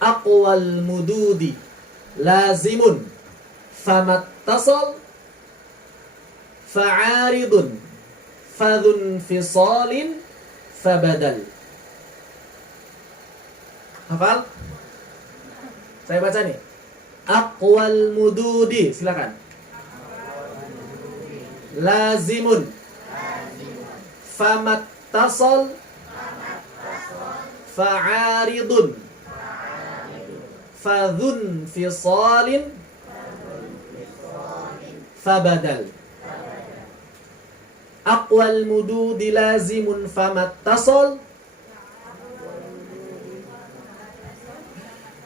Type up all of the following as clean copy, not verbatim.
aqwal mududi lazimun famattasal fa'aridun fadhun fisalin fabadal. Hafal? Saya baca nih. Aqwal mududi, silakan. Lazimun famattasal fa'aridun fadhun fisalin fabadal. Aqwal mududi lazimun famattasal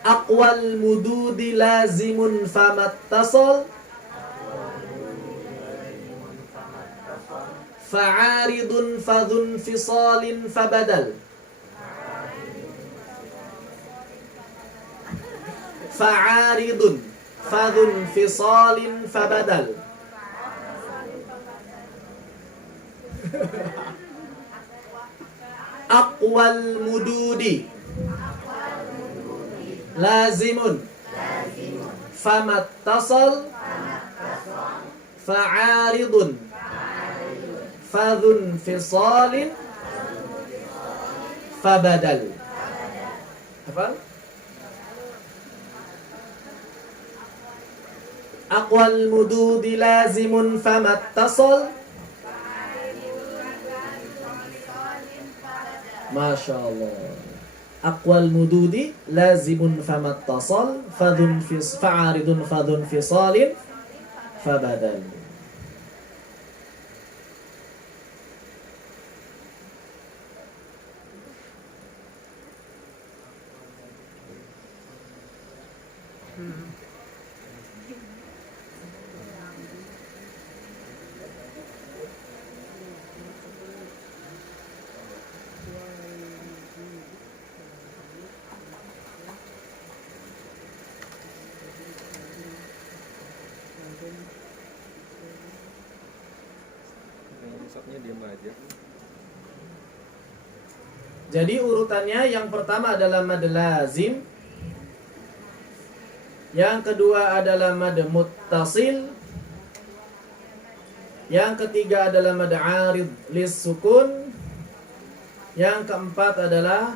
aqwal mududi lazimun famattasal fa'aridun fadhun fisalin fabadal. Fa'aridun fadhun fisalin fabadal. Aqwal mududi lazimun famattasal fa'aridun fadhun fisalin fabadal. Hafal? Aqwal mududi lazimun famattasal. Masya Allah. Aqwal mududi lazimun famattasal fa'aridun fadhun fisalin fabadal. Jadi urutannya yang pertama adalah mad lazim, yang kedua adalah mad muttasil, yang ketiga adalah mad arid lis sukun, yang keempat adalah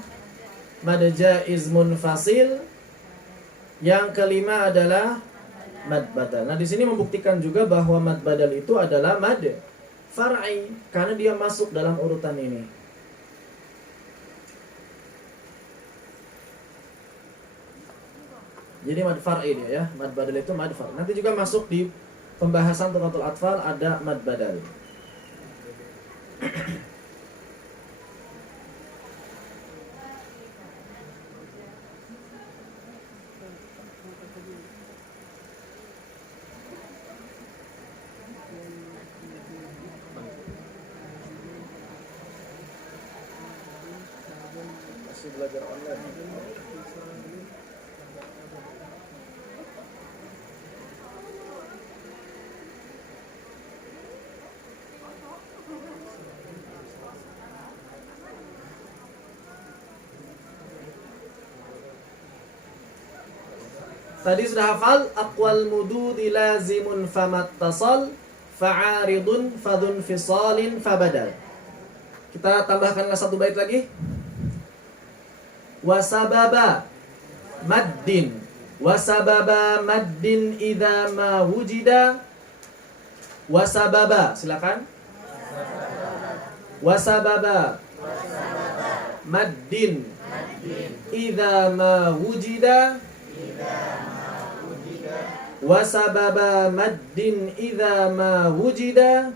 mad jaiz munfasil, yang kelima adalah mad badal. Nah, di sini membuktikan juga bahwa mad badal itu adalah mad far'i karena dia masuk dalam urutan ini. Jadi mad far'i dia ya, mad badal itu mad far'i. Nanti juga masuk di pembahasan Tuqatul Atfal ada mad badal. Masih belajar online. Tadi sudah hafal aqwal mududi lazimun famattasal fa'aridun fadhun fisalin fabadal. Kita tambahkan satu bait lagi. Wasababa maddin idza ma wujida. Wasababa, silakan. Wasababa maddin idza ma wujida. Wasababa maddin idza ma wujida.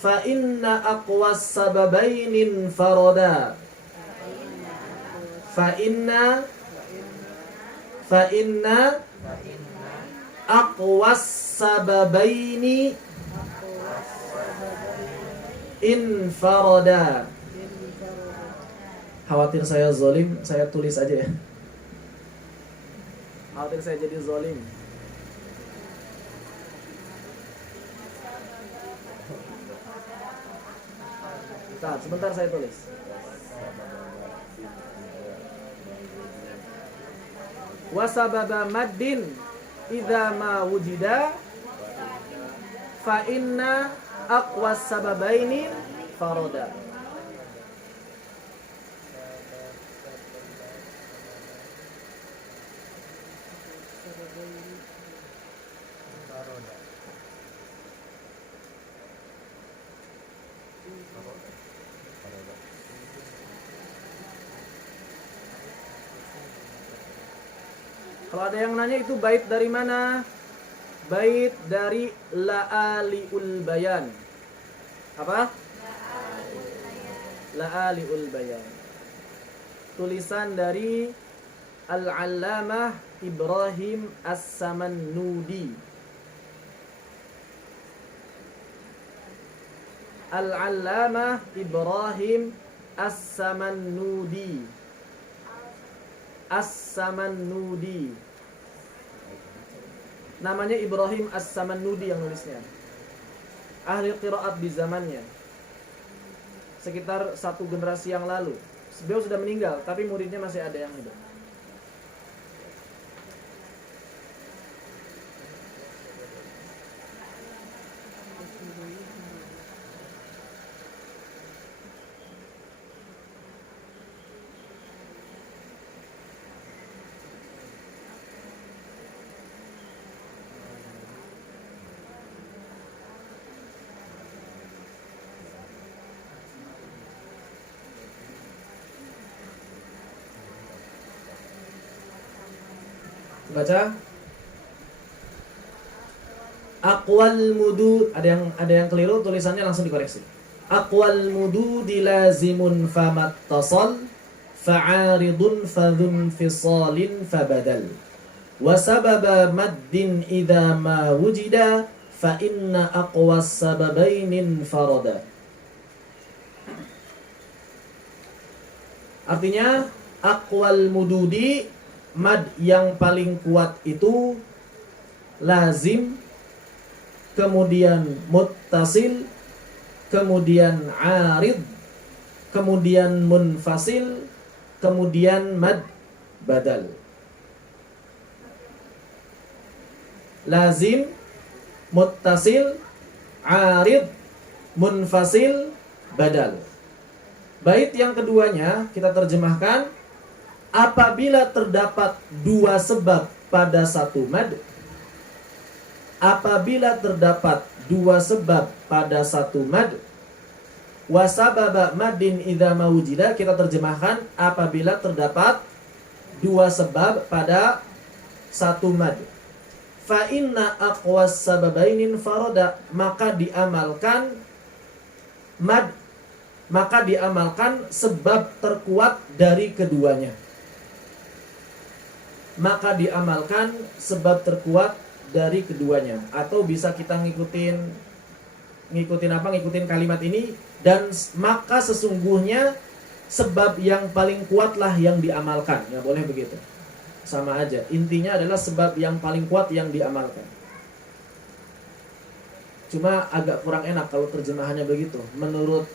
Fa inna aqwas sababainin farada. Fa inna aqwas sababaini infarada. Khawatir saya zalim, saya tulis aja ya. Khawatir saya jadi zalim. Sebentar saya tulis. Wa sababa maddin idza ma wujida fa inna aqwas sababaini faroda. Kalau ada yang nanya itu bait dari mana? Bait dari La'aliul Bayan. Apa? La'aliul Bayan. Tulisan dari Al-Allamah Ibrahim As-Samannudi. Al-Allamah Ibrahim As-Samannudi. As-Samannudi. Namanya Ibrahim As-Samannudi yang nulisnya. Ahli qiraat di zamannya. Sekitar satu generasi yang lalu. Beliau sudah meninggal, tapi muridnya masih ada yang hidup. Baca. Aqwal mudud, ada yang keliru tulisannya, langsung dikoreksi. Aqwal mudud lazimun famattasal fa'aridun fadhun fisalin fabadal wa sababa maddin idza ma wujida fa inna aqwas sababainin farada. Artinya aqwal mududi, mad yang paling kuat itu lazim, kemudian muttasil, kemudian arid, kemudian munfasil, kemudian mad badal. Lazim, muttasil, arid, munfasil, badal. Bait yang keduanya kita terjemahkan, apabila terdapat dua sebab pada satu mad. Apabila terdapat dua sebab pada satu mad. Wasababa maddin idza mawujida, kita terjemahkan apabila terdapat dua sebab pada satu mad. Fa inna aqwas sababainin farada, maka diamalkan mad, maka diamalkan sebab terkuat dari keduanya. Maka diamalkan sebab terkuat dari keduanya. Atau bisa kita ngikutin kalimat ini, dan maka sesungguhnya sebab yang paling kuatlah yang diamalkan. Nggak boleh begitu, sama aja, intinya adalah sebab yang paling kuat yang diamalkan. Cuma agak kurang enak kalau terjemahannya begitu. Menurut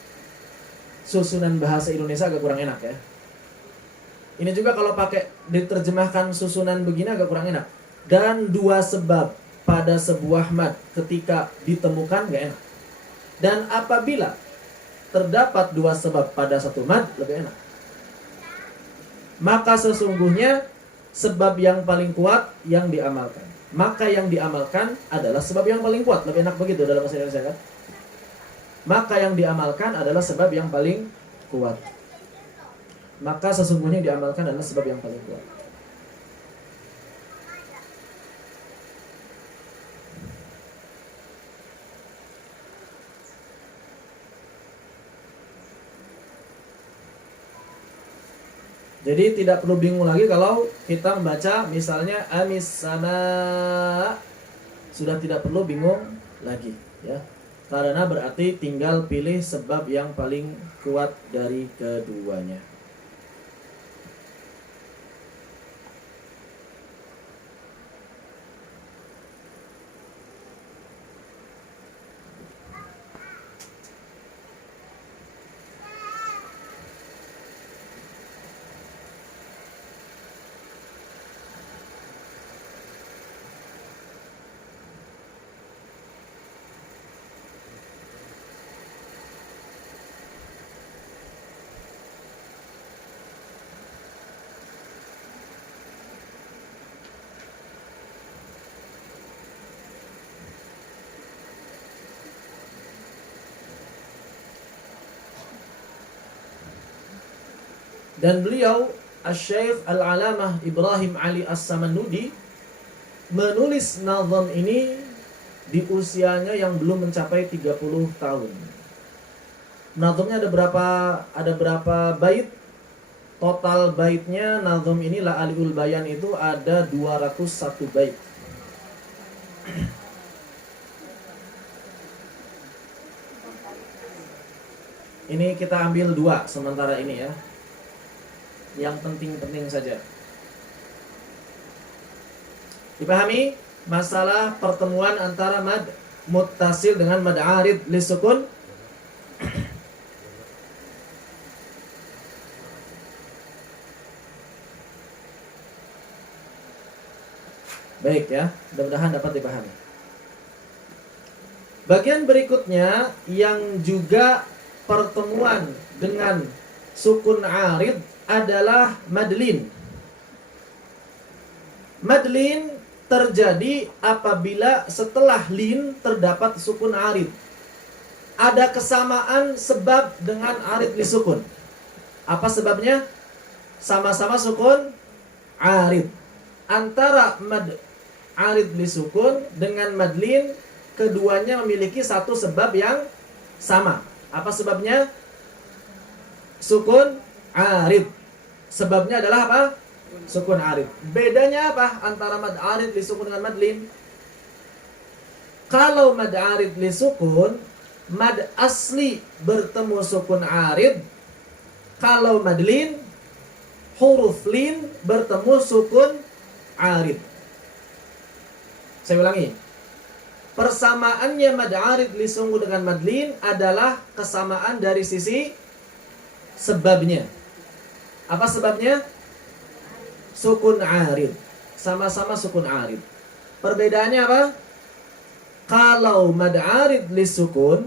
susunan bahasa Indonesia agak kurang enak ya. Ini juga kalau pakai diterjemahkan susunan begini agak kurang enak. Dan dua sebab pada sebuah mad ketika ditemukan gak enak. Dan apabila terdapat dua sebab pada satu mad lebih enak. Maka sesungguhnya sebab yang paling kuat yang diamalkan. Maka yang diamalkan adalah sebab yang paling kuat. Lebih enak begitu dalam bahasa Indonesia kan? Maka yang diamalkan adalah sebab yang paling kuat. Maka sesungguhnya yang diamalkan adalah sebab yang paling kuat. Jadi tidak perlu bingung lagi kalau kita membaca misalnya amis sama, sudah tidak perlu bingung lagi ya. Karena berarti tinggal pilih sebab yang paling kuat dari keduanya. Dan beliau Asy-Syaikh Al-Alamah Ibrahim Ali As-Samanudi menulis nazam ini di usianya yang belum mencapai 30 tahun. Nazamnya ada berapa bait? Total baitnya nazam ini La'aliul Bayan itu ada 201 bait. Ini kita ambil 2 sementara ini ya. Yang penting-penting saja. Dipahami masalah pertemuan antara mad muttasil dengan mad arid lisukun? Baik ya, mudah-mudahan dapat dipahami. Bagian berikutnya yang juga pertemuan dengan sukun arid adalah madlin. Madlin terjadi apabila setelah lin terdapat sukun arid. Ada kesamaan sebab dengan arid lisukun. Apa sebabnya? Sama-sama sukun arid. Antara mad arid lisukun dengan madlin, keduanya memiliki satu sebab yang sama. Apa sebabnya? Sukun arid. Sebabnya adalah apa? Sukun arid. Bedanya apa antara mad arid lisukun dengan madlin? Kalau mad arid lisukun, mad asli bertemu sukun arid. Kalau madlin, huruf lin bertemu sukun arid. Saya ulangi. Persamaannya mad arid lisukun dengan madlin adalah kesamaan dari sisi sebabnya. Apa sebabnya? Sukun arid. Sama-sama sukun arid. Perbedaannya apa? Kalau mad arid lisukun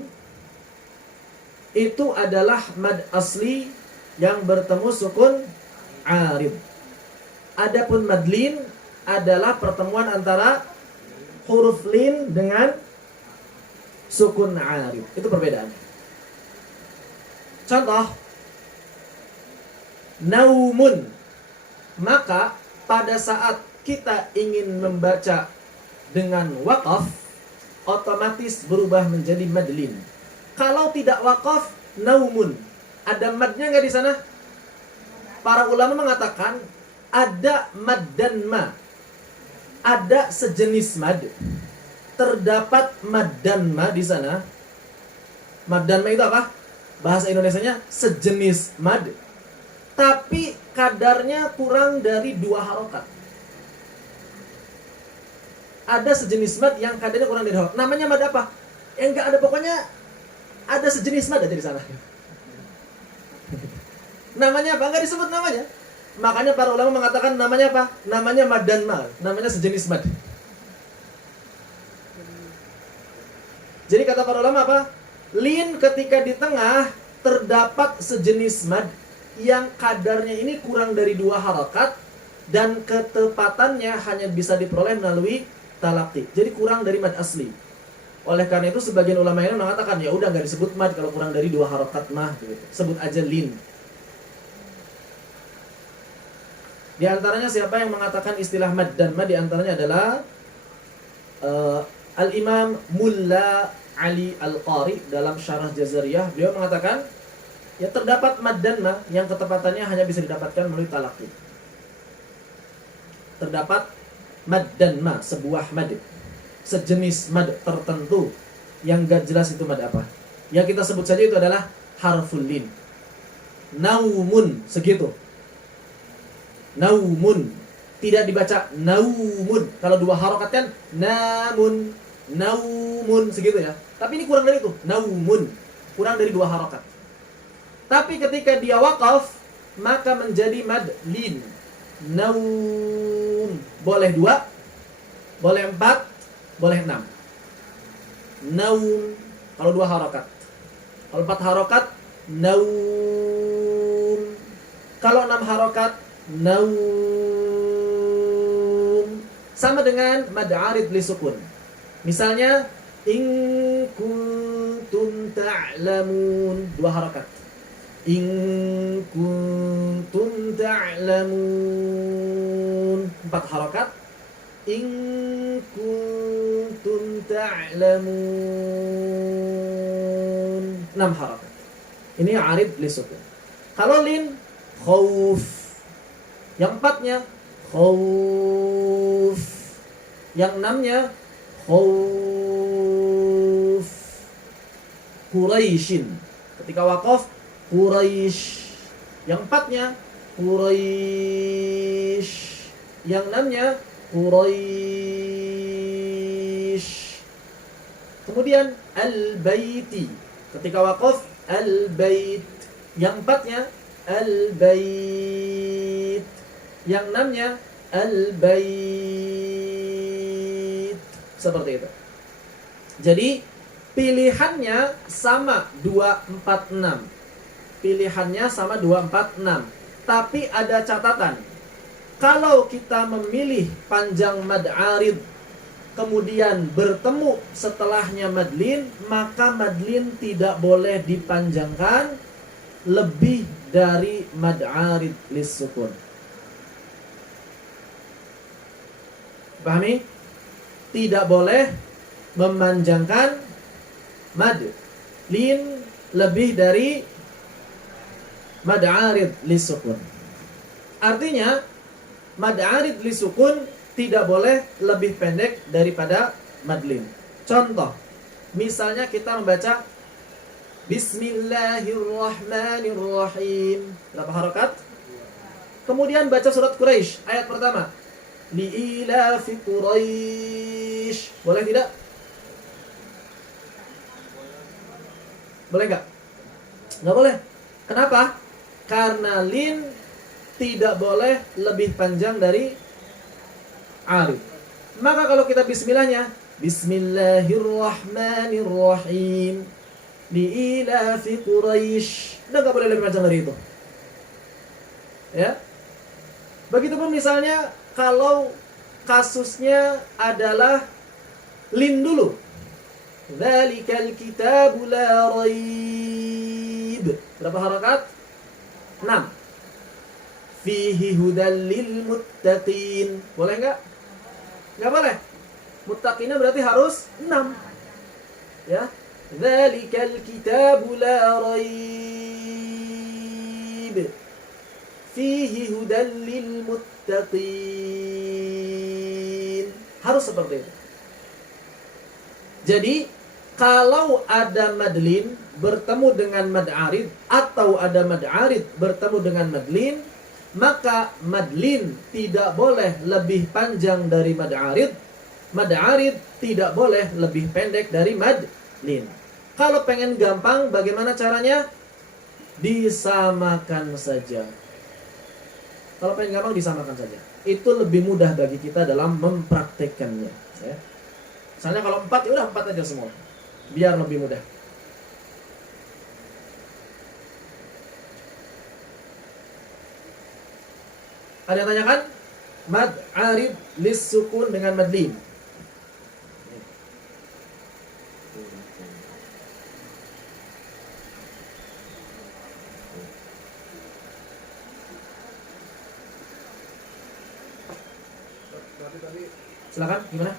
itu adalah mad asli yang bertemu sukun arid. Adapun madlin adalah pertemuan antara huruf lin dengan sukun arid. Itu perbedaannya. Contoh, naumun. Maka pada saat kita ingin membaca dengan waqaf, otomatis berubah menjadi madlin. Kalau tidak waqaf, naumun. Ada madnya nggak di sana? Para ulama mengatakan ada mad dan ma. Ada sejenis mad. Terdapat mad dan ma di sana. Mad dan ma itu apa? Bahasa Indonesianya sejenis mad. Tapi kadarnya kurang dari 2 harokat. Ada sejenis mad yang kadarnya kurang dari 2 harokat. Namanya mad apa? Enggak ada, pokoknya ada sejenis mad aja di sana. Namanya apa? Enggak disebut namanya. Makanya para ulama mengatakan namanya apa? Namanya mad dan ma. Namanya sejenis mad. Jadi kata para ulama apa? Lin ketika di tengah terdapat sejenis mad yang kadarnya ini kurang dari 2 harakat dan ketepatannya hanya bisa diperoleh melalui talaqi. Jadi kurang dari mad asli. Oleh karena itu sebagian ulama yang mengatakan ya udah nggak disebut mad kalau kurang dari 2 harakat mah gitu. Sebut aja lin. Di antaranya siapa yang mengatakan istilah mad dan ma di antaranya adalah Al-Imam Mulla Ali Al-Qari dalam Syarah Jazariyah. Beliau mengatakan ya terdapat mad dan ma yang ketepatannya hanya bisa didapatkan melalui talaqi. Terdapat mad dan ma, sebuah mad, sejenis mad tertentu yang gak jelas itu mad apa. Yang kita sebut saja itu adalah harful lin. Naumun, segitu. Naumun, tidak dibaca naumun. Kalau 2 harokat kan namun, naumun, segitu ya. Tapi ini kurang dari itu, naumun, kurang dari 2 harokat. Tapi ketika dia waqaf, maka menjadi mad lin. Naum, boleh 2, boleh 4, boleh 6. Naum, kalau 2 harokat. Kalau 4 harokat, naum. Kalau 6 harokat, naum. Sama dengan mad arid li sukun. Misalnya in kuntum ta'lamun, 2 harokat. In kuntum ta'lamun. 4 harakat. In kuntum ta'lamun. 6 harakat. Ini arid lisukun. Kalau lin, khauf. Yang 4-nya khauf. Yang 6-nya khauf. Quraisyin. Ketika waqaf Quraisy. Yang 4-nya Quraisy. Yang 6-nya Quraisy. Kemudian al-baiti. Ketika waqaf al-bait. Yang 4-nya al-bait. Yang 6-nya al-bait. Seperti itu. Jadi pilihannya sama 246. Pilihannya sama 246. Tapi ada catatan. Kalau kita memilih panjang mad arid kemudian bertemu setelahnya madlin, maka madlin tidak boleh dipanjangkan lebih dari mad arid lissukun. Pahami? Tidak boleh memanjangkan mad lin lebih dari mad arid lissukun. Artinya mad arid lisukun tidak boleh lebih pendek daripada madlin. Contoh, misalnya kita membaca Bismillahirrahmanirrahim. Berapa harakat? Kemudian baca surat Quraisy ayat pertama. Li'ilafi Quraisy. Boleh tidak? Boleh enggak? Enggak boleh. Kenapa? Karena lin tidak boleh lebih panjang dari arid. Maka kalau kita bismillahnya Bismillahirrahmanirrahim li'ilafi Quraisy, udah gak boleh lebih panjang dari itu. Ya. Begitupun misalnya kalau kasusnya adalah lin dulu. Dzalikal kitabu la raib. Berapa harakat? 6. Fihi hudal lil muttaqin. Boleh enggak? Enggak boleh. Muttaqinnya berarti harus 6. Ya. Dzalikal kitabu la raib. Fihi hudal lil muttaqin. Harus seperti itu. Jadi kalau ada madlin bertemu dengan mad arid atau ada mad arid bertemu dengan madlin, maka madlin tidak boleh lebih panjang dari mad arid. Mad arid tidak boleh lebih pendek dari madlin. Kalau pengen gampang, bagaimana caranya? Disamakan saja. Kalau pengen gampang, disamakan saja. Itu lebih mudah bagi kita dalam mempraktekannya. Ya. Misalnya kalau 4, ya udah 4 aja semua. Biar lebih mudah. Ada yang tanyakan? Mad arid lis sukun dengan madlin. Silakan, gimana?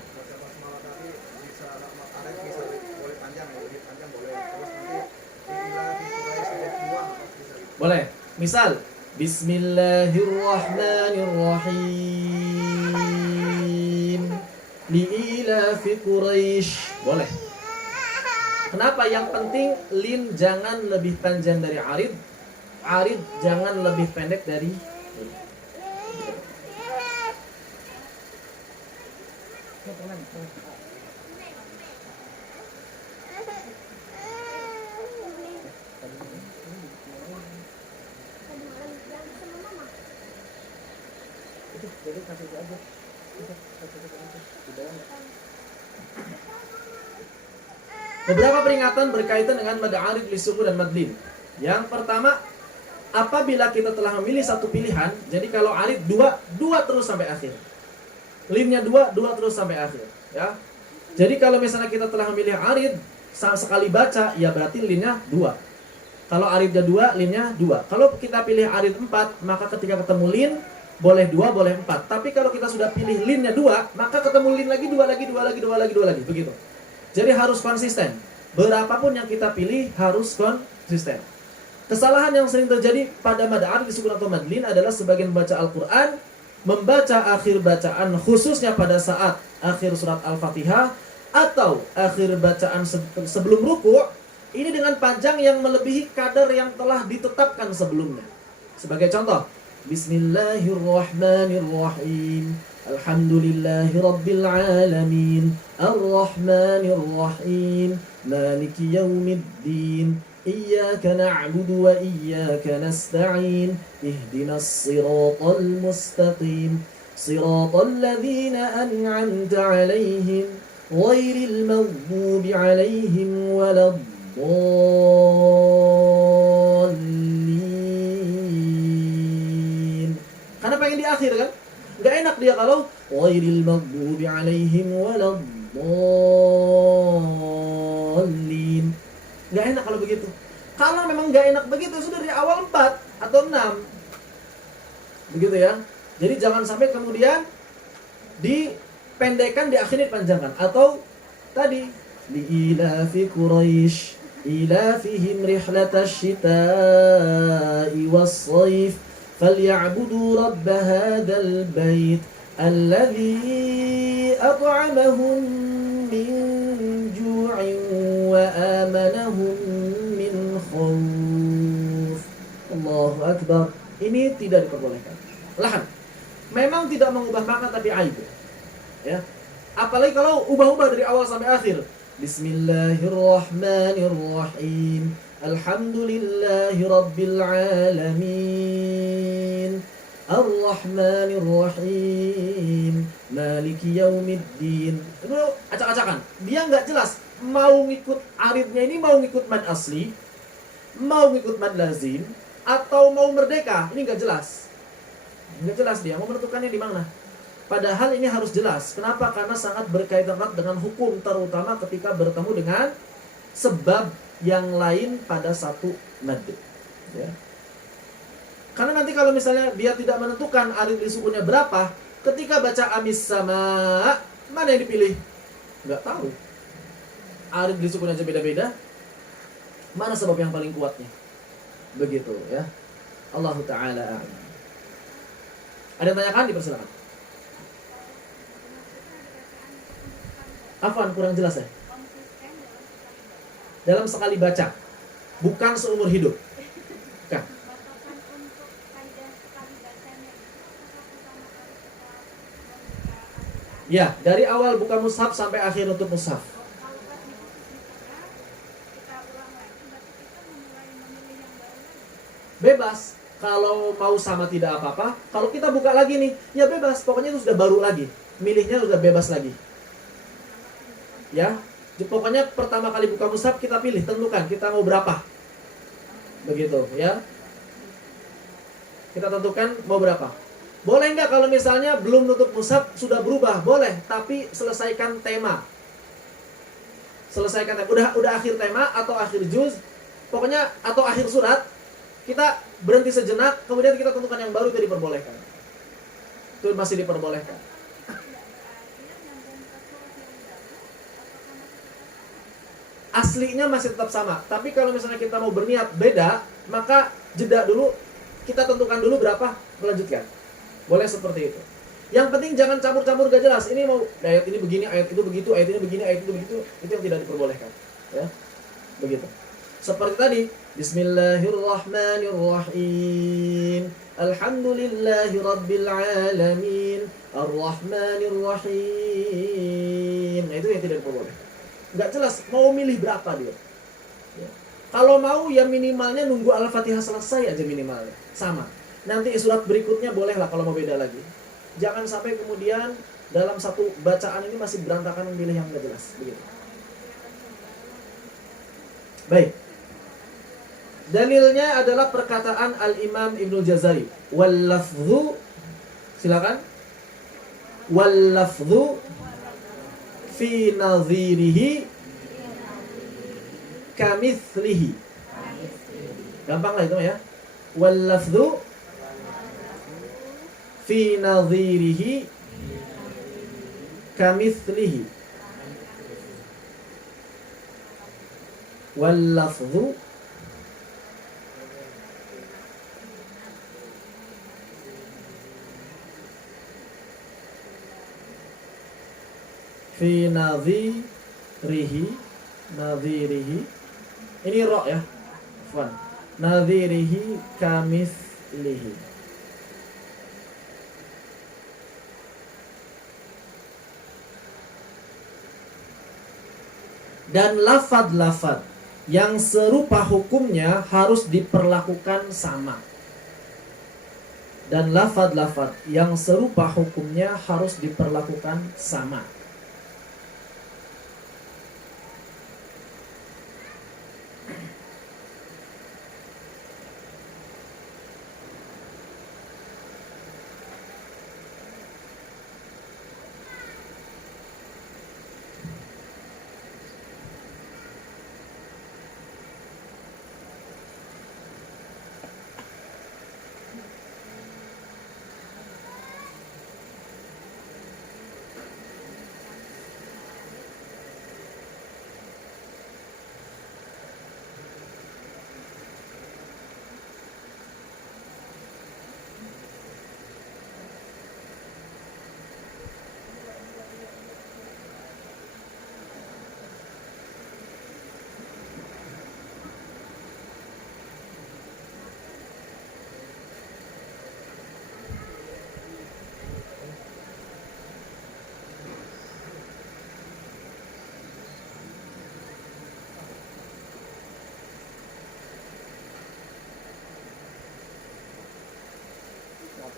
Boleh. Misal Bismillahirrahmanirrahim li'ilafi Quraisy. Boleh. Kenapa? Yang penting lin jangan lebih panjang dari arid. Arid jangan lebih pendek dari Beberapa peringatan berkaitan dengan mad arid lisukun dan madlin. Yang pertama, apabila kita telah memilih satu pilihan, jadi kalau arid 2 terus sampai akhir. Linnya 2 terus sampai akhir, ya. Jadi kalau misalnya kita telah memilih arid, sekali baca ya berarti linnya 2. Kalau aridnya 2, linnya 2. Kalau kita pilih arid 4, maka ketika ketemu lin boleh 2, boleh 4. Tapi kalau kita sudah pilih linnya 2, maka ketemu lin lagi 2 lagi, 2 lagi, 2 lagi, 2 lagi. Begitu. Jadi harus konsisten. Berapapun yang kita pilih harus konsisten. Kesalahan yang sering terjadi pada mad arid disukun atau mad lin adalah sebagian membaca Al-Quran, membaca akhir bacaan khususnya pada saat akhir surat Al-Fatihah atau akhir bacaan sebelum ruku' ini dengan panjang yang melebihi kadar yang telah ditetapkan sebelumnya. Sebagai contoh, Bismillahirrahmanirrahim, Alhamdulillahi Rabbil Alamin, Ar-Rahmanirrahim, Maliki Yawmiddin, Iyyaka na'budu wa iyyaka nasta'in, Ihdinas siratal mustaqim, Siratal ladzina an'amta 'alaihim, Ghairil maghdubi 'alaihim waladdallin. Karena pengen di akhir kan? Gak enak dia kalau Ghairil maghdubi 'alaihim waladdallin. Gak enak kalau begitu. Kalau memang gak enak begitu, sudah dari awal 4 atau 6. Begitu ya. Jadi jangan sampai kemudian dipendekkan, diakhiri dipanjangkan. Atau tadi li'ilafi Quraisy ilafihim rihlatash shita'i was-shayf falya'budu rabb hadzal bait alladzi at'amahum min ju'in wa amanahum min khauf. Allahu akbar. Ini tidak diperbolehkan. Lahan. Memang tidak mengubah makna tapi aib. Ya. Apalagi kalau ubah-ubah dari awal sampai akhir. Bismillahirrahmanirrahim. Alhamdulillahi Rabbil Alamin. Ar-Rahmanirrahim. Maliki Yawmiddin. Itu acak-acakan. Dia nggak jelas mau ngikut aridnya ini, mau ngikut mad asli, mau ngikut mad lazim, atau mau merdeka. Ini nggak jelas. Nggak jelas dia mau menentukannya di mana. Padahal ini harus jelas. Kenapa? Karena sangat berkaitan erat dengan hukum, terutama ketika bertemu dengan sebab yang lain pada satu mad. Ya. Karena nanti kalau misalnya dia tidak menentukan arid di sukunnya berapa, ketika baca amis sama, mana yang dipilih? Nggak tahu. Arid di sukunnya aja beda-beda. Mana sebab yang paling kuatnya? Begitu ya. Allahu Ta'ala a'lam. Ada yang tanyakan? Dipersilakan. Afwan, kurang jelas ya? Dalam sekali baca, bukan seumur hidup. Bukan. Ya, dari awal buka mushaf sampai akhir nutup mushaf. Bebas. Kalau mau sama tidak apa-apa. Kalau kita buka lagi nih, ya bebas. Pokoknya itu sudah baru lagi. Milihnya sudah bebas lagi. Ya, pokoknya pertama kali buka mushaf kita pilih, tentukan kita mau berapa. Begitu, ya. Kita tentukan mau berapa. Boleh nggak kalau misalnya belum nutup mushaf sudah berubah? Boleh, tapi selesaikan tema. Selesaikan tema. Udah akhir tema atau akhir juz, pokoknya atau akhir surat. Kita berhenti sejenak, kemudian kita tentukan yang baru, itu diperbolehkan. Itu masih diperbolehkan. Aslinya masih tetap sama. Tapi kalau misalnya kita mau berniat beda, maka jeda dulu, kita tentukan dulu berapa, melanjutkan. Boleh seperti itu. Yang penting jangan campur-campur gak jelas. Ini mau ayat ini begini, ayat itu begitu, ayat ini begini, ayat itu begitu. Itu yang tidak diperbolehkan. Ya, begitu. Seperti tadi, Bismillahirrahmanirrahim. Alhamdulillahi Rabbil Alamin. Ar-Rahmanirrahim. Nah, itu yang tidak diperbolehkan. Nggak jelas mau milih berapa dia. Ya. Kalau mau ya minimalnya nunggu Al-Fatihah selesai aja minimalnya. Sama. Nanti surat berikutnya bolehlah kalau mau beda lagi. Jangan sampai kemudian dalam satu bacaan ini masih berantakan memilih yang nggak jelas. Begitu. Baik. Dalilnya adalah perkataan Al-Imam Ibnu Jazari. Wal lafdhu, silakan. Wal lafdhu fi nadhirihi kamithlihi. Gampang lah itu ya. Wal lafdhu fi nadhirihi kamithlihi. Wal lafdhu fi nadhirihi ini ro ya, afwan, nadhirihi kamithlihi. Dan lafad-lafad yang serupa hukumnya harus diperlakukan sama. Dan lafad-lafad yang serupa hukumnya harus diperlakukan sama.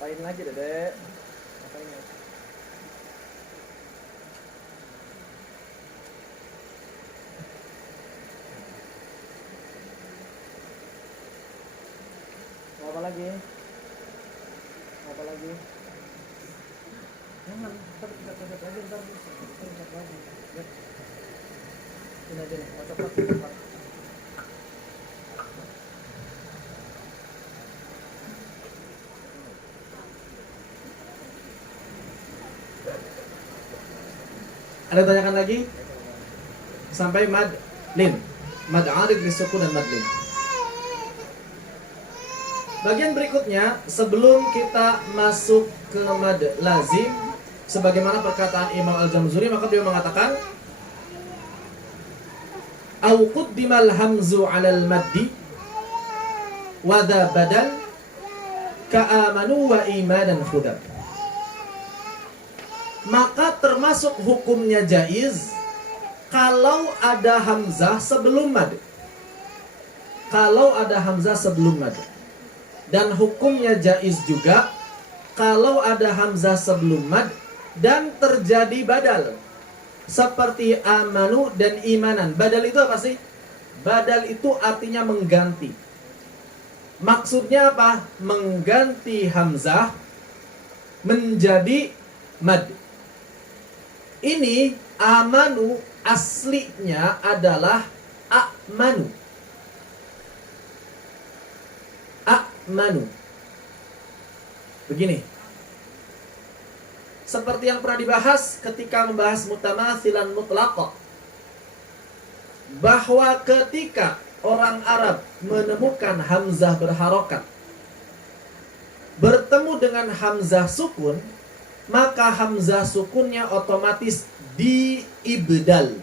Ngapain lagi, Dedek? Ngapain lagi? Apa lagi? Apa lagi? Jangan, ntar kita coba lagi, ntar bisa lagi. Ya. Ini aja nih, cepat. Ada tanyakan lagi? Sampai mad lin. Mad arid lisukun dan mad lin. Bagian berikutnya, sebelum kita masuk ke mad lazim, sebagaimana perkataan Imam Al-Jamzuri, maka beliau mengatakan au quddimal hamzu 'alal maddi wa dha badal ka'amanu wa imanan khudab. Maka termasuk hukumnya jaiz kalau ada hamzah sebelum mad. Kalau ada hamzah sebelum mad. Dan hukumnya jaiz juga kalau ada hamzah sebelum mad dan terjadi badal. Seperti amanu dan imanan. Badal itu apa sih? Badal itu artinya mengganti. Maksudnya apa? Mengganti hamzah menjadi mad. Ini amanu aslinya adalah a'manu. A'manu. Begini. Seperti yang pernah dibahas ketika membahas mutamathilan mutlaqah. Bahwa ketika orang Arab menemukan hamzah berharokat bertemu dengan hamzah sukun, maka hamzah sukunnya otomatis diibdal.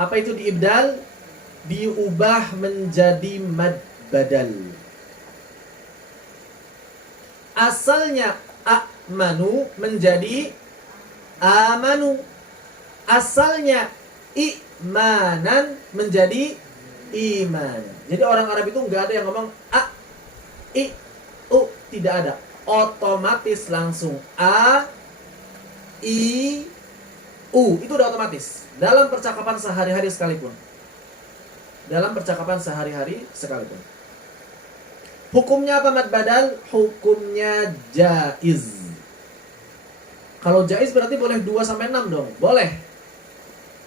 Apa itu diibdal? Diubah menjadi mad badal. Asalnya a'manu menjadi amanu. Asalnya imanan menjadi iman. Jadi orang Arab itu nggak ada yang ngomong a, i, u, tidak ada. Otomatis langsung a, i, u. Itu udah otomatis. Dalam percakapan sehari-hari sekalipun. Dalam percakapan sehari-hari sekalipun. Hukumnya apa mad badal? Hukumnya jaiz. Kalau jaiz berarti boleh 2-6 dong. Boleh.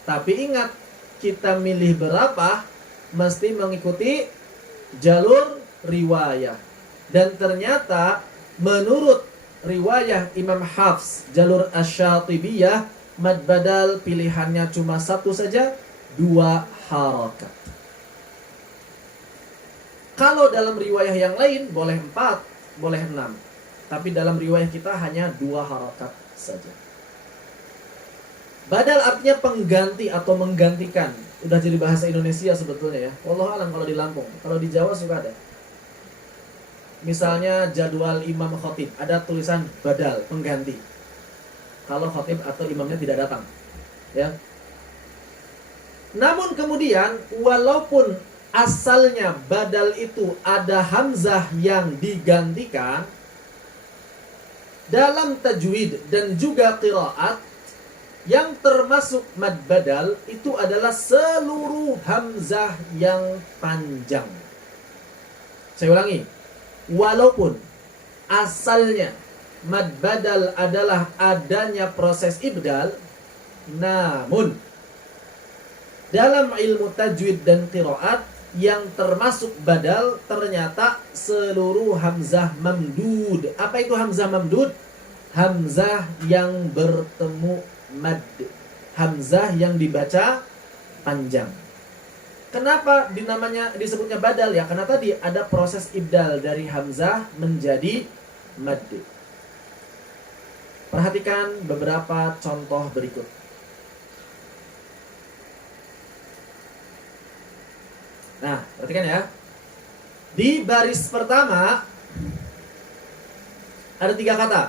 Tapi ingat, kita milih berapa mesti mengikuti jalur riwayah. Dan ternyata menurut riwayah Imam Hafs jalur Asy-Syatibiyah, mad badal pilihannya cuma satu saja, 2 harakat. Kalau dalam riwayah yang lain boleh 4, boleh 6. Tapi dalam riwayah kita hanya 2 harakat saja. Badal artinya pengganti atau menggantikan. Udah jadi bahasa Indonesia sebetulnya ya. Wallahu alam kalau di Lampung. Kalau di Jawa suka ada. Misalnya jadwal imam khotib, ada tulisan badal, pengganti. Kalau khotib atau imamnya tidak datang. Ya. Namun kemudian walaupun asalnya badal itu ada hamzah yang digantikan, dalam tajwid dan juga qiraat yang termasuk mad badal itu adalah seluruh hamzah yang panjang. Saya ulangi. Walaupun asalnya mad badal adalah adanya proses ibdal, namun dalam ilmu tajwid dan qiraat yang termasuk badal ternyata seluruh hamzah mamdud. Apa itu hamzah mamdud? Hamzah yang bertemu mad, hamzah yang dibaca panjang. Kenapa disebutnya badal ya? Karena tadi ada proses ibdal dari hamzah menjadi mad. Perhatikan beberapa contoh berikut. Nah, perhatikan ya. Di baris pertama ada 3 kata.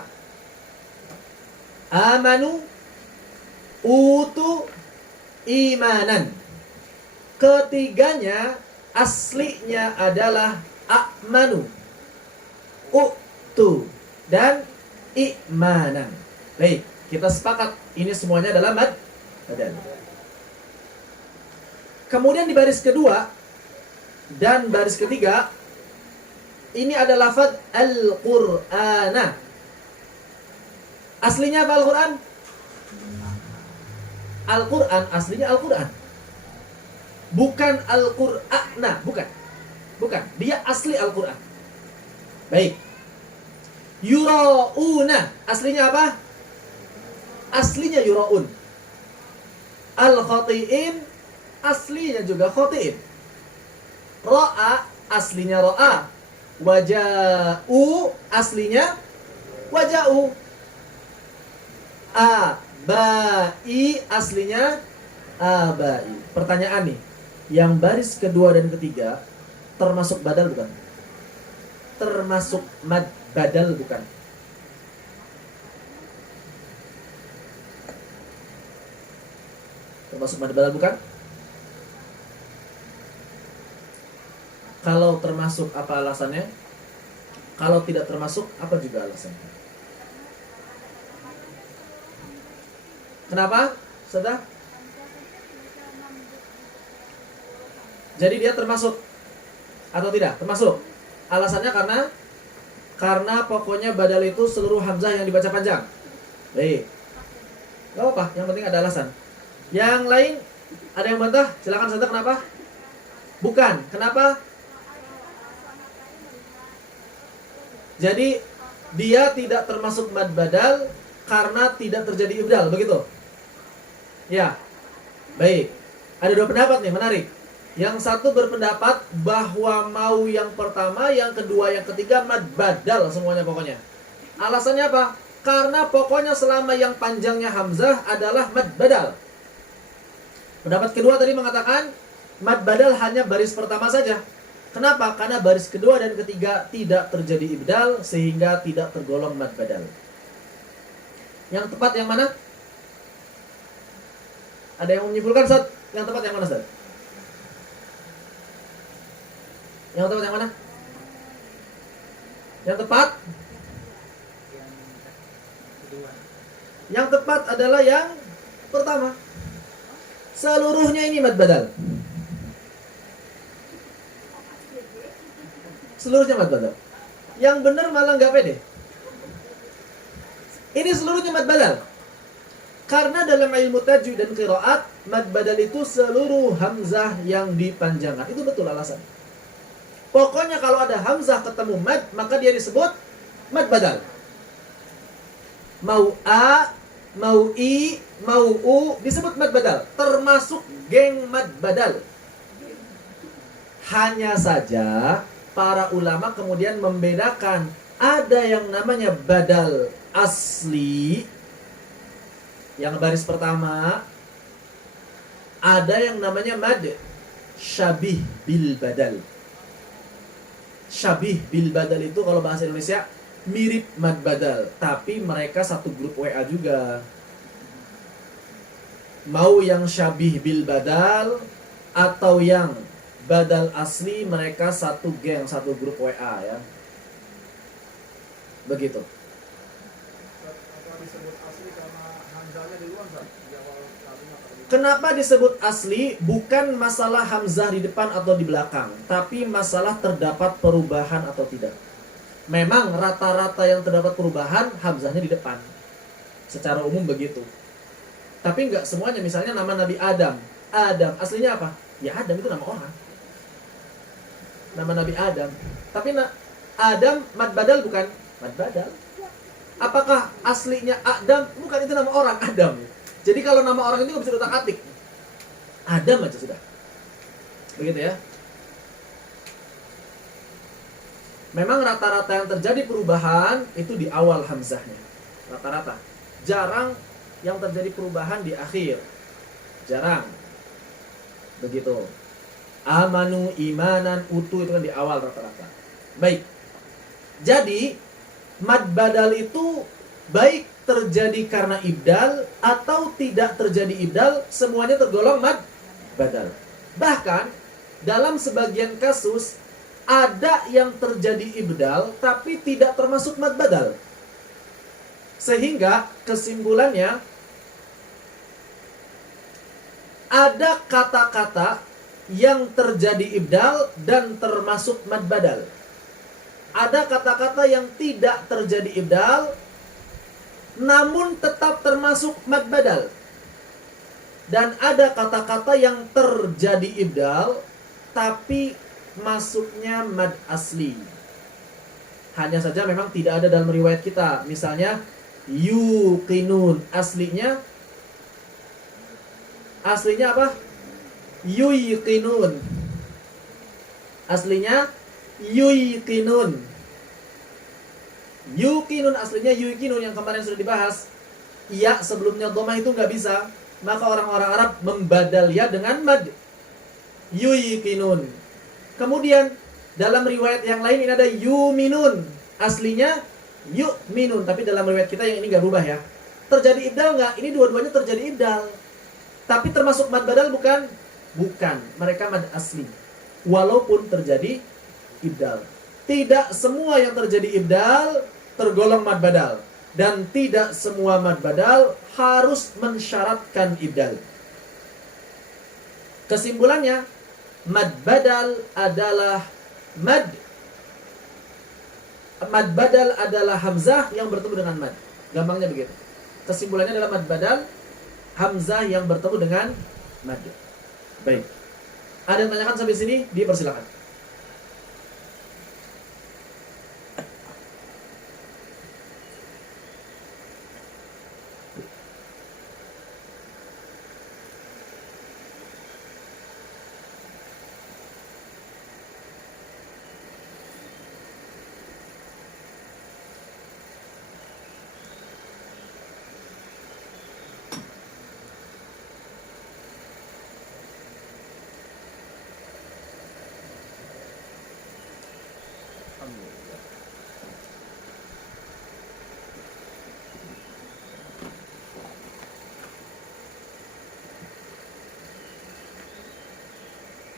Amanu, utu, imanan. Ketiganya aslinya adalah a'manu, u'tu, dan i'manan. Baik, kita sepakat ini semuanya adalah mad badal. Kemudian di baris kedua dan baris ketiga ini ada lafaz al-Qur'ana. Aslinya apa Al-Qur'an? Al-Qur'an aslinya Al-Qur'an. Bukan Al-Qur'ana, bukan. Bukan, dia asli Al-Qur'an. Baik. Yura'una, aslinya apa? Aslinya yura'un. Al-khati'in, aslinya juga khati'in. Ra'a, aslinya ra'a. Waja'u, aslinya waja'u. Abai, aslinya abai. Pertanyaan nih, yang baris kedua dan ketiga termasuk badal bukan? Termasuk mad badal bukan? Termasuk mad badal bukan? Kalau termasuk apa alasannya? Kalau tidak termasuk apa juga alasannya? Kenapa? Sudah? Jadi dia termasuk atau tidak? Termasuk. Alasannya karena pokoknya badal itu seluruh hamzah yang dibaca panjang. Baik. Gak apa-apa, yang penting ada alasan. Yang lain ada yang bantah? Silakan saja. Kenapa? Bukan. Kenapa? Jadi dia tidak termasuk mad badal karena tidak terjadi ibdal, begitu? Ya. Baik. Ada 2 pendapat nih, menarik. Yang satu berpendapat bahwa mau yang pertama, yang kedua, yang ketiga mad badal semuanya pokoknya. Alasannya apa? Karena pokoknya selama yang panjangnya hamzah adalah mad badal. Pendapat kedua tadi mengatakan mad badal hanya baris pertama saja. Kenapa? Karena baris kedua dan ketiga tidak terjadi ibdal sehingga tidak tergolong mad badal. Yang tepat yang mana? Ada yang menyimpulkan, Ustaz? Yang tepat yang mana, Ustaz? Yang tepat yang mana? Yang tepat? Yang tepat adalah yang pertama. Seluruhnya ini mad badal. Seluruhnya mad badal. Yang benar malah nggak pede. Ini seluruhnya mad badal. Karena dalam ilmu tajwid dan qiraat, mad badal itu seluruh hamzah yang dipanjangkan. Itu betul alasan. Pokoknya kalau ada hamzah ketemu mad, maka dia disebut mad badal. Mau a, mau i, mau u disebut mad badal, termasuk geng mad badal. Hanya saja para ulama kemudian membedakan, ada yang namanya badal asli yang baris pertama, ada yang namanya mad syabih bil badal. Syabih bil badal itu kalau bahasa Indonesia mirip mad badal, tapi mereka satu grup WA juga. Mau yang syabih bil badal atau yang badal asli, mereka satu geng, satu grup WA ya. Begitu. Kenapa disebut asli? Bukan masalah hamzah di depan atau di belakang, tapi masalah terdapat perubahan atau tidak. Memang rata-rata yang terdapat perubahan hamzahnya di depan, secara umum begitu. Tapi nggak semuanya. Misalnya nama Nabi Adam, Adam aslinya apa? Ya Adam itu nama orang, nama Nabi Adam. Tapi Adam mad badal bukan? Mad badal. Apakah aslinya Adam? Bukan, itu nama orang, Adam. Jadi kalau nama orang itu nggak bisa diutak-atik, Adam aja sudah. Begitu ya. Memang rata-rata yang terjadi perubahan itu di awal hamzahnya. Rata-rata. Jarang yang terjadi perubahan di akhir. Jarang. Begitu. Amanu, imanan, utu itu kan di awal rata-rata. Baik. Jadi mad badal itu baik terjadi karena ibdal atau tidak terjadi ibdal, semuanya tergolong mad badal. Bahkan dalam sebagian kasus ada yang terjadi ibdal tapi tidak termasuk mad badal. Sehingga kesimpulannya ada kata-kata yang terjadi ibdal dan termasuk mad badal. Ada kata-kata yang tidak terjadi ibdal namun tetap termasuk mad badal. Dan ada kata-kata yang terjadi ibdal tapi masuknya mad asli. Hanya saja memang tidak ada dalam riwayat kita. Misalnya yuqinun, aslinya apa? Yuqinun. Aslinya yuqinun. Yuqinun aslinya yuqinun yang kemarin sudah dibahas. Ya sebelumnya dhamma itu nggak bisa, maka orang-orang Arab membadal ya dengan mad. Yuqinun. Kemudian dalam riwayat yang lain ini ada yuminun, aslinya yu'minun, tapi dalam riwayat kita yang ini nggak berubah ya. Terjadi ibdal nggak? Ini dua-duanya terjadi ibdal. Tapi termasuk mad badal bukan? Bukan. Mereka mad asli. Walaupun terjadi ibdal. Tidak semua yang terjadi ibdal tergolong mad badal. Dan tidak semua mad badal harus mensyaratkan ibdal. Kesimpulannya, mad badal adalah mad badal adalah hamzah yang bertemu dengan mad. Gampangnya begitu. Kesimpulannya adalah mad badal hamzah yang bertemu dengan mad. Baik. Ada yang tanyakan sampai sini? Dipersilakan.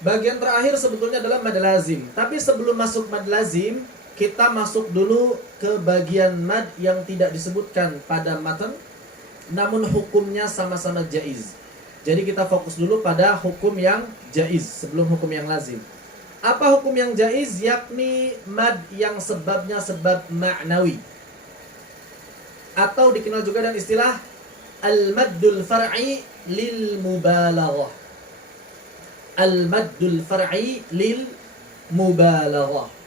Bagian terakhir sebetulnya adalah mad lazim. Tapi sebelum masuk mad lazim, kita masuk dulu ke bagian mad yang tidak disebutkan pada matan, namun hukumnya sama-sama jaiz. Jadi kita fokus dulu pada hukum yang jaiz sebelum hukum yang lazim. Apa hukum yang jaiz? Yakni mad yang sebabnya sebab ma'nawi, atau dikenal juga dengan istilah al-maddul far'i lil mubalaghah. Al-maddul far'i lil mubalaghah.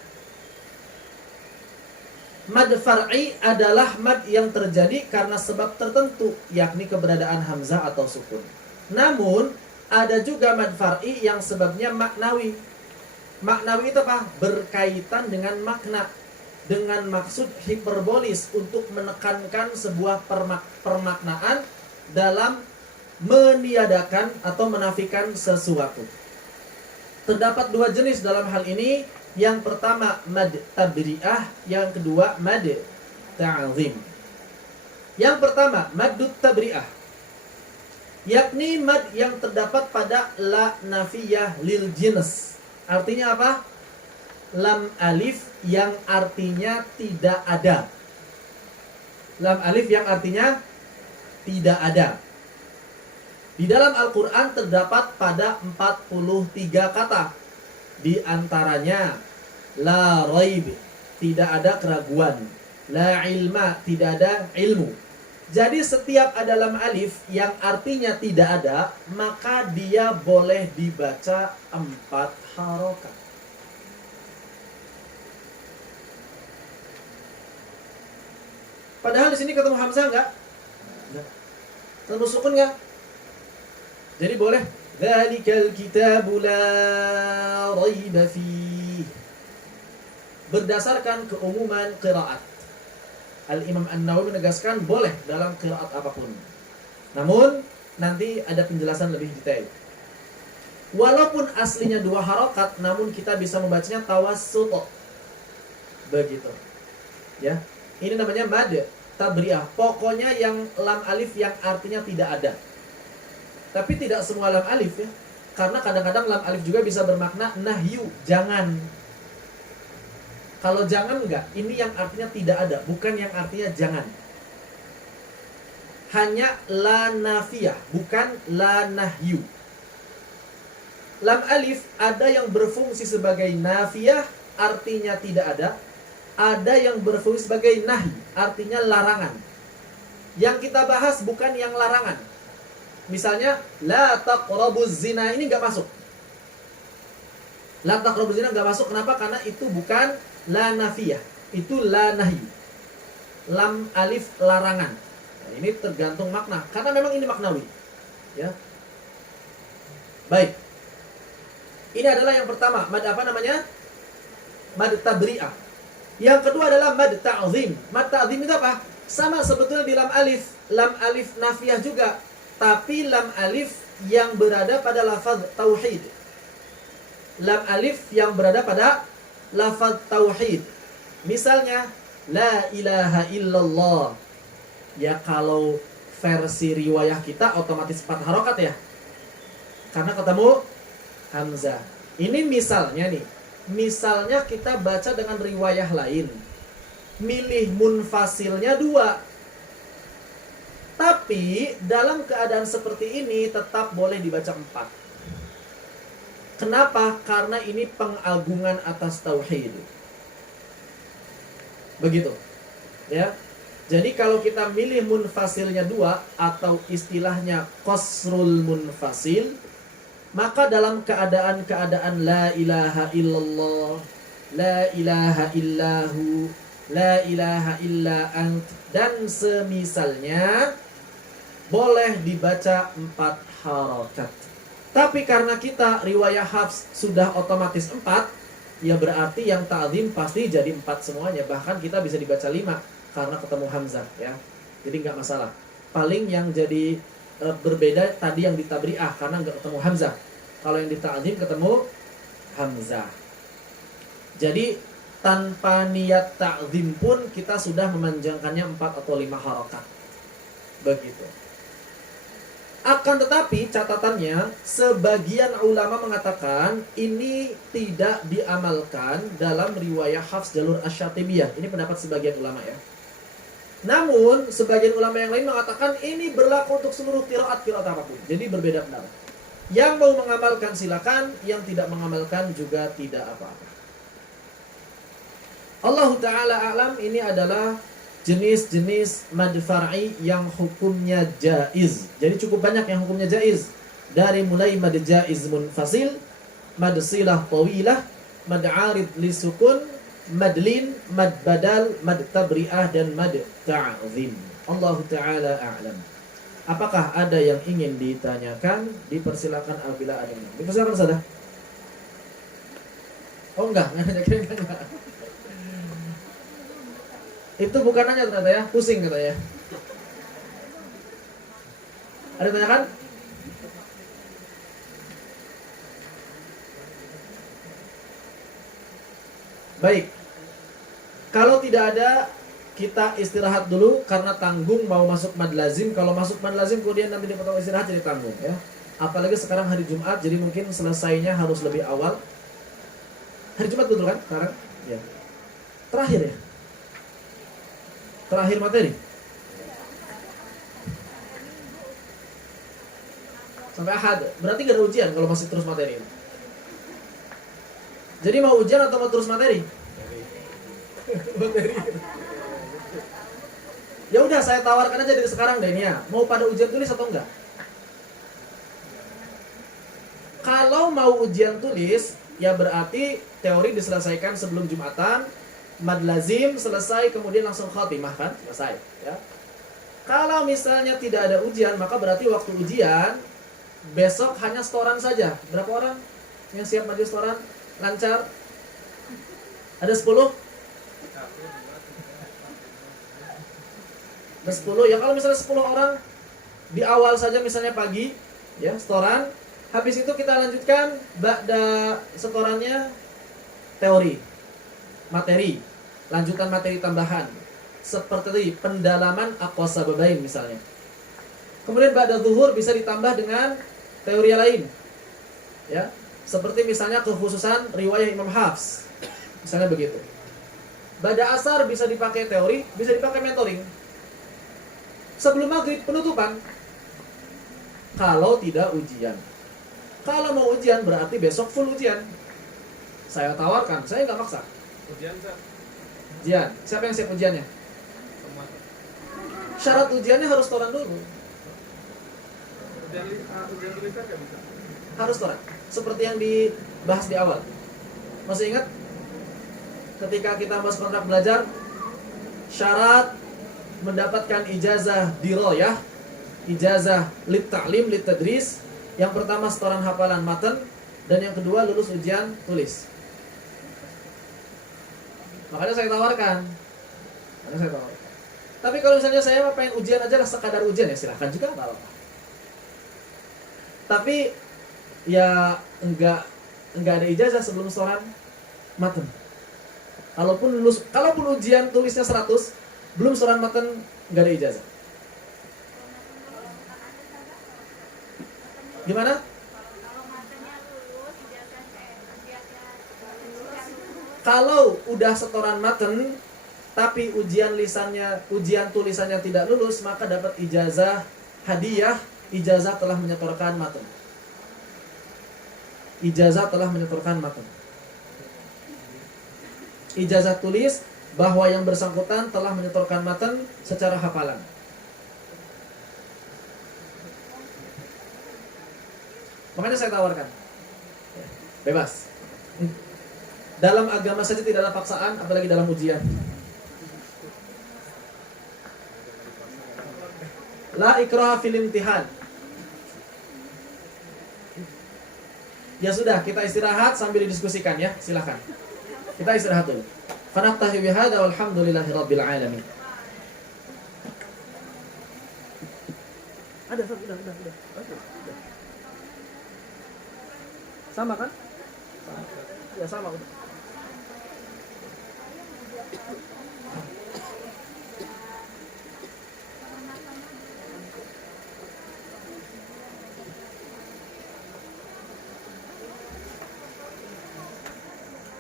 Mad far'i adalah mad yang terjadi karena sebab tertentu, yakni keberadaan hamzah atau sukun. Namun, ada juga mad far'i yang sebabnya maknawi. Maknawi itu apa? Berkaitan dengan makna, dengan maksud hiperbolis untuk menekankan sebuah permaknaan dalam meniadakan atau menafikan sesuatu. Terdapat dua jenis dalam hal ini. Yang pertama mad tabri'ah, yang kedua mad ta'zim. Yang pertama maddut tabri'ah, yakni mad yang terdapat pada la nafiyah lil jins. Artinya apa? Lam alif yang artinya tidak ada. Lam alif yang artinya tidak ada. Di dalam Al-Quran terdapat pada 43 kata. Di antaranya la raib, tidak ada keraguan. La ilma, tidak ada ilmu. Jadi setiap ada lam alif yang artinya tidak ada, maka dia boleh dibaca 4 harokat. Padahal di sini ketemu hamzah enggak? Enggak. Ketemu sukun enggak? Jadi boleh. Dzalikal kitabu la raiba fihi. Berdasarkan keumuman qiraat. Al-Imam An-Nawawi menegaskan boleh dalam qiraat apapun. Namun nanti ada penjelasan lebih detail. Walaupun aslinya 2 harokat, namun kita bisa membacanya tawassut. Begitu. Ya. Ini namanya mad tabri'ah. Pokoknya yang lam alif yang artinya tidak ada. Tapi tidak semua lam alif ya. Karena kadang-kadang lam alif juga bisa bermakna nahyu, jangan. Kalau jangan enggak, ini yang artinya tidak ada, bukan yang artinya jangan. Hanya la nafiyah, bukan la nahyu. Lam alif ada yang berfungsi sebagai nafiyah, artinya tidak ada. Ada yang berfungsi sebagai nahi, artinya larangan. Yang kita bahas bukan yang larangan. Misalnya la taqrabuz zina, ini enggak masuk. La taqrabuz zina enggak masuk. Kenapa? Karena itu bukan la nafiyah, itu la nahyi. Lam alif larangan. Nah, ini tergantung makna. Karena memang ini maknawi. Ya. Baik. Ini adalah yang pertama, mad apa namanya? Mad tabri'ah. Yang kedua adalah mad ta'zim. Mad ta'zim itu apa? Sama sebetulnya di lam alif nafiyah juga. Tapi lam alif yang berada pada lafaz tauhid. Lam alif yang berada pada lafaz tauhid. Misalnya la ilaha illallah. Ya kalau versi riwayah kita otomatis 4 harokat ya. Karena ketemu hamzah. Ini misalnya nih. Misalnya kita baca dengan riwayah lain. Milih munfasilnya 2. Tapi dalam keadaan seperti ini tetap boleh dibaca 4. Kenapa? Karena ini pengagungan atas tauhid. Begitu. Ya. Jadi kalau kita milih munfasilnya 2 atau istilahnya qasrul munfasil, maka dalam keadaan-keadaan la ilaha illallah, la ilaha illahu, la ilaha illa ant dan semisalnya boleh dibaca 4 harokat. Tapi karena kita riwayah Hafs sudah otomatis 4, ya berarti yang ta'zim pasti jadi 4 semuanya. Bahkan kita bisa dibaca 5 karena ketemu hamzah ya. Jadi nggak masalah. Paling yang jadi berbeda tadi yang di tabri'ah karena nggak ketemu hamzah. Kalau yang di ta'zim ketemu hamzah. Jadi tanpa niat ta'zim pun kita sudah memanjangkannya 4 atau 5 harokat. Begitu. Akan tetapi catatannya, sebagian ulama mengatakan ini tidak diamalkan dalam riwayah Hafs jalur Asy-Syatibiyah. Ini pendapat sebagian ulama ya. Namun sebagian ulama yang lain mengatakan ini berlaku untuk seluruh qiraat apapun. Jadi berbeda pendapat. Yang mau mengamalkan silakan, yang tidak mengamalkan juga tidak apa-apa. Allah Ta'ala a'lam, ini adalah jenis-jenis mad far'i yang hukumnya jaiz. Jadi cukup banyak yang hukumnya jaiz. Dari mulai mad jaiz munfasil, mad silah tawilah, mad arid lisukun, mad lin, mad badal, mad tabri'ah, dan mad ta'zim. Allah Ta'ala a'lam. Apakah ada yang ingin ditanyakan? Dipersilakan apabila ada. Dipersilakan saja. Oh enggak. Itu bukan nanya ternyata ya, pusing katanya. Ada tanyakan? Baik. Kalau tidak ada, kita istirahat dulu karena tanggung mau masuk mad lazim. Kalau masuk mad lazim kemudian nanti dipotong istirahat jadi tanggung ya. Apalagi sekarang hari Jumat, jadi mungkin selesainya harus lebih awal. Hari Jumat betul kan sekarang? Ya. Terakhir ya. Terakhir materi. Sampai Ahad. Berarti gak ada ujian kalau masih terus materi. Jadi mau ujian atau mau terus materi? Materi. Ya udah saya tawarkan aja dari sekarang deh Nia. Mau pada ujian tulis atau enggak? Kalau mau ujian tulis, ya berarti teori diselesaikan sebelum Jumatan, mad lazim selesai kemudian langsung khatimah kan? Selesai, ya. Kalau misalnya tidak ada ujian, maka berarti waktu ujian besok hanya setoran saja. Berapa orang yang siap maju setoran? Lancar? Ada 10? Ada 10. Ya kalau misalnya 10 orang di awal saja misalnya pagi, ya, setoran. Habis itu kita lanjutkan ba'da setorannya teori, materi, lanjutan materi tambahan seperti pendalaman aqwas sababain misalnya. Kemudian ba'da zuhur bisa ditambah dengan teori lain. Ya, seperti misalnya kekhususan riwayah Imam Hafs. Misalnya begitu. Ba'da asar bisa dipakai teori, bisa dipakai mentoring. Sebelum maghrib penutupan. Kalau tidak ujian. Kalau mau ujian berarti besok full ujian. Saya tawarkan, saya nggak maksa. Ujian, Sir. Ujian. Siapa yang siap ujiannya? Semua. Syarat ujiannya harus toran dulu. Ujian tulisan nggak bisa. Harus toran. Seperti yang dibahas di awal. Masih ingat? Ketika kita bahas kontrak belajar, syarat mendapatkan ijazah diroyah, ijazah lit ta'lim, lit tadris. Yang pertama setoran hafalan matan, dan yang kedua lulus ujian tulis. Makanya saya tawarkan. Tapi kalau misalnya saya pengen ujian aja lah, sekadar ujian, ya silahkan juga, nggak apa-apa. Tapi ya enggak ada ijazah sebelum setoran matan. Kalaupun ujian tulisnya 100, belum setoran matan, enggak ada ijazah. Gimana? Kalau udah setoran matan tapi ujian tulisannya tidak lulus, maka dapat ijazah hadiah, ijazah telah menyetorkan matan. Ijazah telah menyetorkan matan. Ijazah tulis bahwa yang bersangkutan telah menyetorkan matan secara hafalan. Makanya saya tawarkan, bebas. Dalam agama saja tidak ada paksaan, apalagi dalam ujian. La ikraha fil imtihan. Ya sudah, kita istirahat sambil didiskusikan ya, silakan. Kita istirahat dulu. Fanaqtahi bihadza walhamdulillahirabbil alamin. Ada sudah. Sama kan? Ya sama udah.